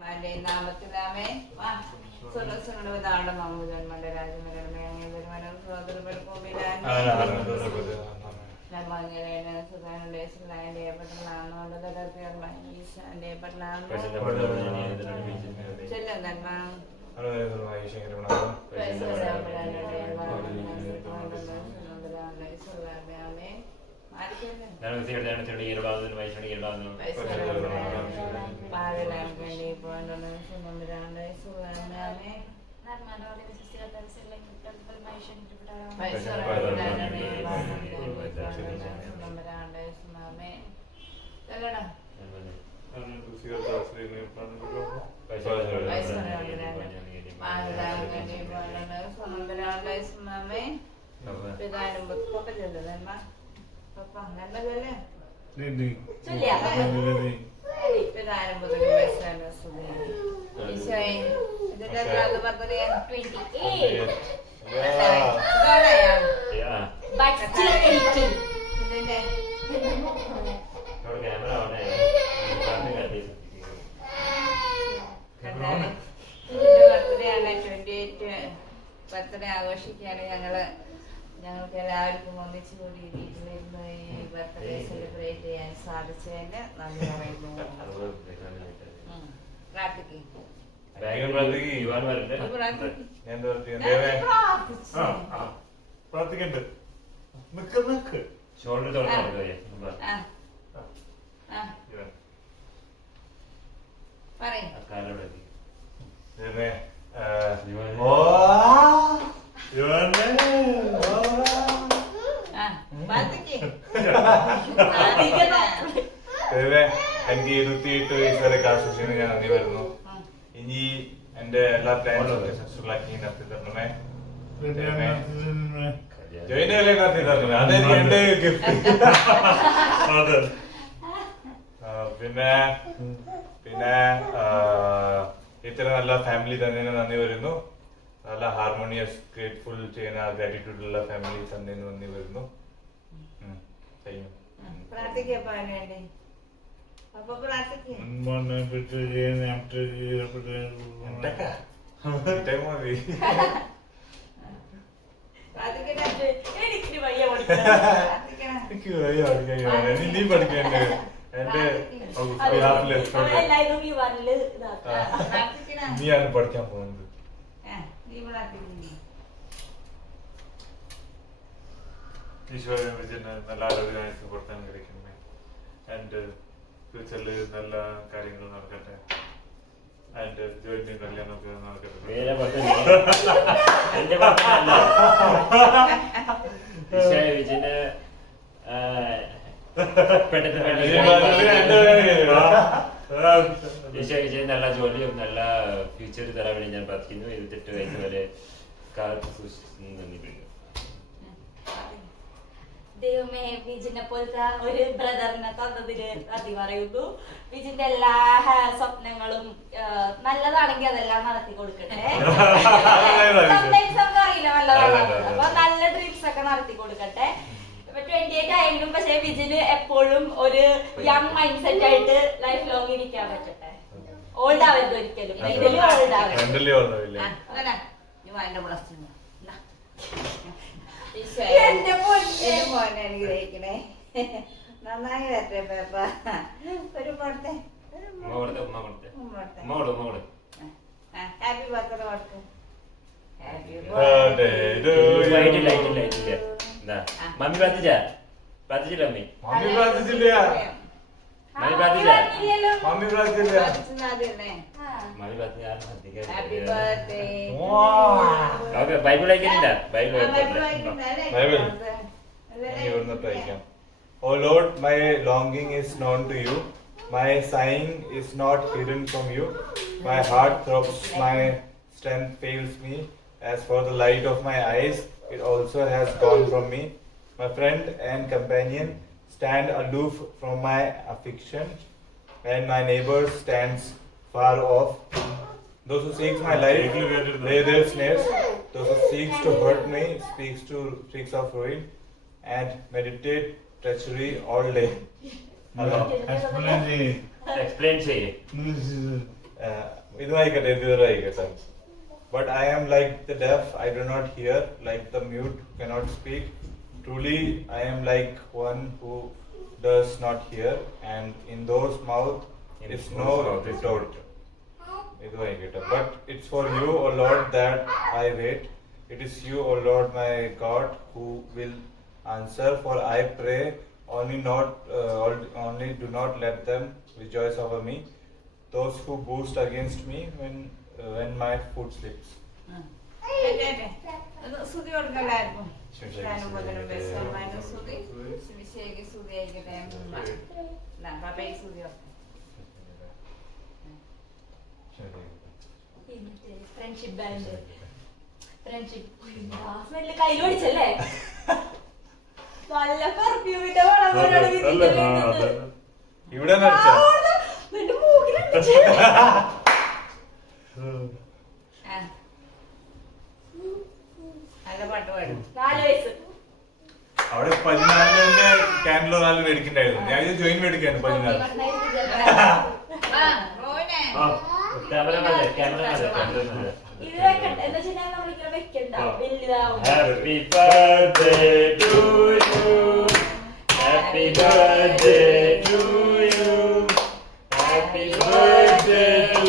നാമത്തിലാമേ സുരസുകളുടെ മാമുജന്മന്റെ രാജമരണമേ അങ്ങനെ വരുമാനം സോദരപ്പെടുക്കുമ്പോഴാൻ ബർത്ത്ഡേ ആഘോഷിക്കുകയാണ് ഞങ്ങൾക്ക് എല്ലാവർക്കും ഒന്നിച്ചു കൂടി വീട്ടിലിരുന്ന് ഈ ബർത്ത്ഡേ സെലിബ്രേറ്റ് ചെയ്യാൻ സാധിച്ചതിന് നന്ദി പറയുന്നു. എനിക്ക് 28 വയസ്സ് വരെ കാശുശീന് ഞാൻ നന്ദി വരുന്നു. ഇനി എന്റെ എല്ലാ പ്ലാൻസും സക്സസ്ഫുൾ ആക്കി നടത്തി തരണമേ. ജോയിന്റെ നടത്തി തരണമേ. അതെനിക്ക് എന്റെ ഗിഫ്റ്റ്. പിന്നെ ഇത്ര നല്ല ഫാമിലി തന്നതിന് നന്ദി വരുന്നു. നല്ല ഹാർമോണിയസ് ഗ്രേറ്റ്ഫുൾ ചെയ്യുന്ന ഗ്രാറ്റിറ്റ്യൂഡ് ഉള്ള ഫാമിലി തന്നതിന് നന്ദി വരുന്നു. നീ പഠിക്കണ്ടേ എന്റെ നീയാണ് പഠിക്കാൻ പോകുന്നത്. ഈശ്വരൻ വിജയന് നല്ല ആരോഗ്യമായിട്ട് കൊടുക്കാൻ കഴിക്കണമേ. ആൻഡ് ഫ്യൂച്ചറിൽ നല്ല കാര്യങ്ങൾ നടക്കട്ടെ. ആൻഡ് ജോയിന്റെ കല്യാണമൊക്കെ നടക്കട്ടെ. വിജയന് വിജയൻ നല്ല ജോലിയും നല്ല ഫ്യൂച്ചർ തരാൻ വേണ്ടി ഞാൻ പ്രാർത്ഥിക്കുന്നു. 28 വയസ്സ് വരെ കാലത്ത് സൂക്ഷിച്ചു നന്ദി. ദൈവമേ, വിജിനെ പോലത്തെ ഒരു ബ്രദറിനെ തന്നതില് നന്ദി പറയുന്നു. വിജിന്റെ എല്ലാ സ്വപ്നങ്ങളും നല്ലതാണെങ്കിൽ അതെല്ലാം നടത്തി കൊടുക്കട്ടെ. അറിയില്ല നല്ലതാണ്, അപ്പൊ നല്ല ഡ്രീംസ് ഒക്കെ നടത്തി കൊടുക്കട്ടെ. 28 ആയെങ്കിലും പക്ഷെ വിജിന് എപ്പോഴും ഒരു യങ് മൈൻഡ് സെറ്റ് ആയിട്ട് ലൈഫ് ലോങ് ഇരിക്കാൻ പറ്റട്ടെ. ഓൾഡ് ആവരുത് ഒരിക്കലും. ഇതിലും ഓൾഡ് ആവരുത്. അനുഗ്രഹിക്കണേ. നന്നായി വരട്ടെ പേപ്പ. ഒരു പോട്ടെ ഹാപ്പി ബർത്ത്ഡേ കൊടുക്ക്. മമ്മി പ്രാർത്ഥിച്ചില്ല. Mummy Bible Oh Lord, my longing is known to you. My sighing is not hidden from you. My heart throbs, my strength fails me. As for the light of my eyes, it also has gone from me. My friend and companion stand aloof from my affliction, and my neighbor stands far off. Those who seek my life lay their snares. Those who seeks to hurt me speaks of ruin, and meditate treachery all day. Explain. But I am like the deaf, I do not hear, like the mute who cannot speak. Truly, I am like one who does not hear, and in those mouth is no doubt. But it's for you, O Lord, that I wait. It is you, O Lord, my God, who will answer. For I pray, only do not let them rejoice over me. Those who boast against me when my foot slips. സ്തുതി കൊടുക്കാം എല്ലാവർക്കും. മുതലും ബെസ്സോമാനും സ്തുതി, സുവിശേഷയ്ക്ക് സ്തുതി ആയിക്കട്ടെ. പാപ്പയ്ക്ക് സ്തുതി കൊടുക്കാം. Friendship band friendship smell കയ്യിൽ പിടിച്ചല്ലേ നല്ല പെർഫ്യൂമിന്റെ ഇവിടെ നല്ല പാട്ട് പാടും. 4 വയസ്സ് അവിടെ 14 ക്യാൻഡിൽ ഒരാൾ മേടിക്കണ്ടായിരുന്നു. ഞാൻ ഇത് ജോയിൻ മേടിക്കാണ് 14. ഇത് വെക്കട്ടെ എന്താ വെച്ചാൽ നമ്മളിങ്ങനെ വെക്കണ്ട വലുതാവും. Happy birthday to you. Happy birthday to you. Happy birthday to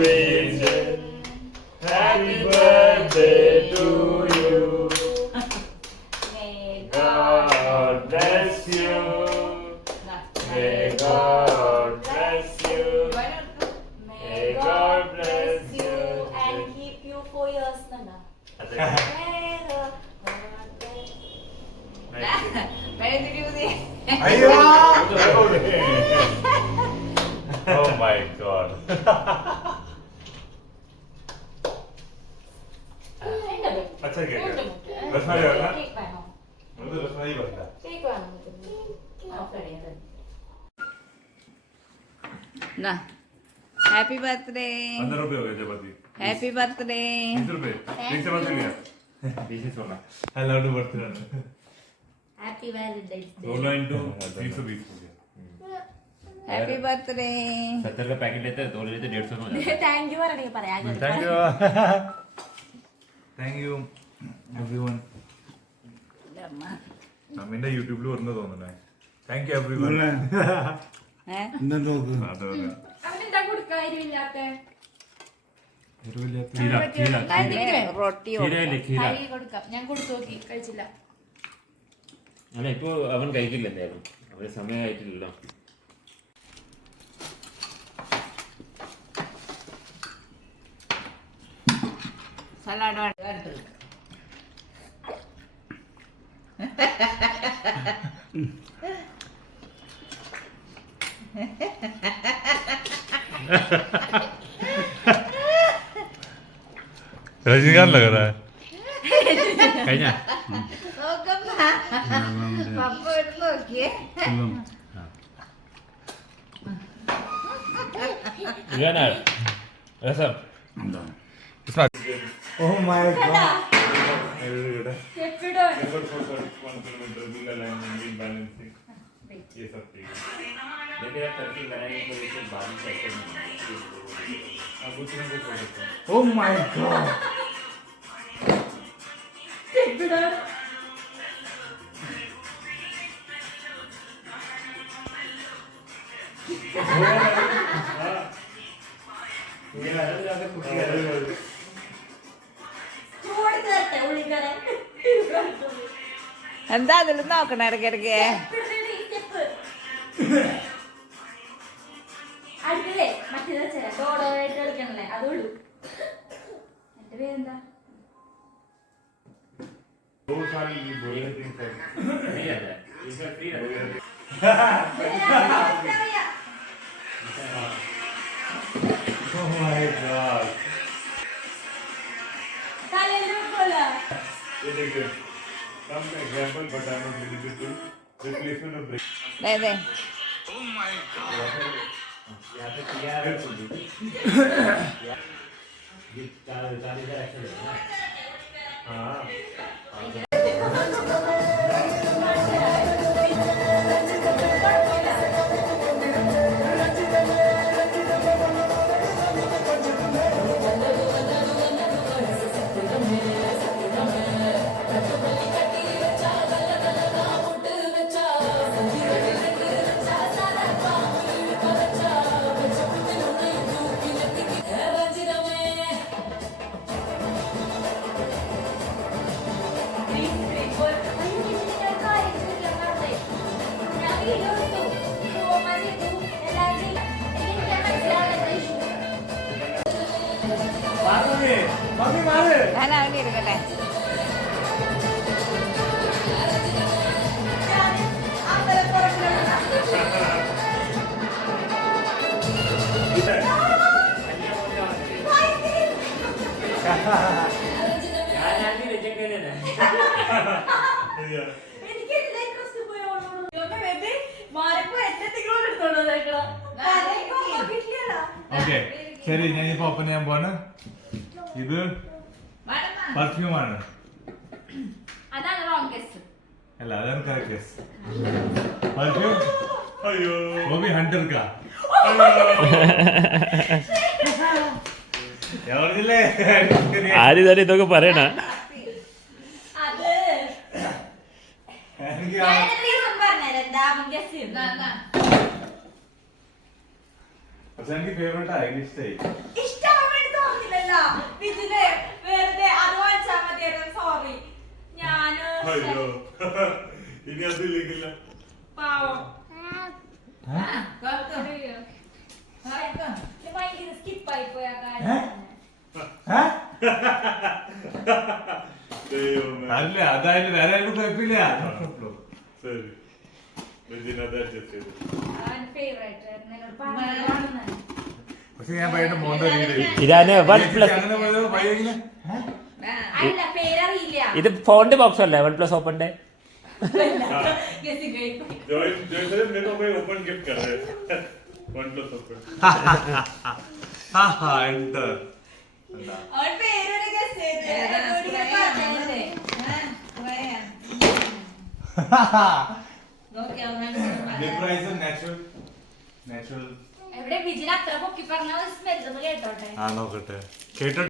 Vincent. Happy birthday to you. May God bless you. May God bless you. May God bless you and keep you 4 years nanda. അയ്യോ Oh my God. अच्छा क्या क्या रसमलाई वाला मुझे रसमलाई बनता cake वाला ना happy birthday 15 रुपए हो गए चपाती हैप्पी बर्थडे 20 रुपए ठीक से बात लिया Business वाला. Hello to birthday happy valentine's day 16 into 320 हो गया हैप्पी बर्थडे 70 का पैकेट लेते हैं 2 लेते 150 में हो जाता है. thank you പറയണേ പറയാ താങ്ക് യു എവ്രിവൺ നമ്മിന്റെ യൂട്യൂബിൽ വരുന്നത് തോന്നുന്നേ താങ്ക് യു എവ്രിവൺ അവനെന്താ കൊടുക്കാതില്ലാത്ത റൊട്ടി ഖീരയല്ലേ ഖീര. കൈ കൊടുക്കാം ഞാൻ കൊടുത്തു നോക്കി കഴിച്ചില്ല അല്ല ഇപ്പൊ അവൻ കഴിക്കില്ല എന്തായാലും അവന് സമയമായിട്ടില്ലല്ലോ. സലാഡ് रजनीकांत लग रहा है കഴിഞ്ഞ പപ്പ എടുത്ത് നോക്കിയേ രസം Oh my God. Oh my God. എന്താ അതിൽ നോക്കണ ഇടയ്ക്കിടയ്ക്ക് അടുത്തല്ലേ മറ്റേത് ഡോഡോയായിട്ട് കളിക്കണല്ലേ അതോളൂ എന്റെ പേരെന്താ Oh my God. Some example, but I'm not related to replacement of brake. They they Oh my God. ഞാൻ അവിടെ എടുക്കട്ടെ. എനിക്ക് എല്ലാ ഇൻട്രസ്റ്റ് പോയി മാറിപ്പോ എന്നെ നിങ്ങളോട് എടുത്തോളൂ ഓക്കെ ശരി, ഞാൻ ഇപ്പൊ ഓപ്പൺ ചെയ്യാൻ പോണ്. ഇത് പെർഫ്യൂം ആണ്. അതാണ് റോങ് ഗസ്റ്റ്. അല്ല, അതാണ് കറക്റ്റ് ഗസ്. പെർഫ്യൂം. അയ്യോ, वो भी हंटर का. ഞാൻ പറഞ്ഞില്ലേ ആരും തന്നെ ഇതൊക്കെ പറയണ. അത് എനിക്ക് ഞാൻ റീസൺ പറഞ്ഞുതരാം എന്താ ഗസ്റ്റ് പക്ഷെ എനിക്ക് ഫേവറേറ്റ് ആയി, ഇഷ്ടായി. ഇഷ്ടമാവാൻ വേണ്ടി തോന്നില്ലല്ലോ വിജിലെ വെറുതെ അത് വാങ്ങിച്ചാൽ മതിയായിരുന്നു. സോറി ഞാന് ഇനി അതില്ല. പാവം തുറക്കും. ഭയങ്കര സ്കിപ്പായി പോയ കാര്യം. അല്ല, അതായാലും വേറെ ആയാലും കുഴപ്പമില്ല. പക്ഷെ ഞാൻ പയ്യന്റെ മോന്റെ ഇതാണ് OnePlus. അല്ല പേരറിയില്ല. ഇത് ഫോണിന്റെ ബോക്സ് അല്ലേ OnePlus ഓപ്പണിന്റെ? ओपन गिफ्ट कर रहे हैं OnePlus ओपन. एंटर. അവൻ പേരൊരു ഗസ് ചെയ്തേ. The price is natural. എവിടെ വിജിന് അത്ര പൊക്കി പറഞ്ഞ സ്മെല്ല് കേട്ടോട്ടെ. നോക്കട്ടെ കേട്ടോ.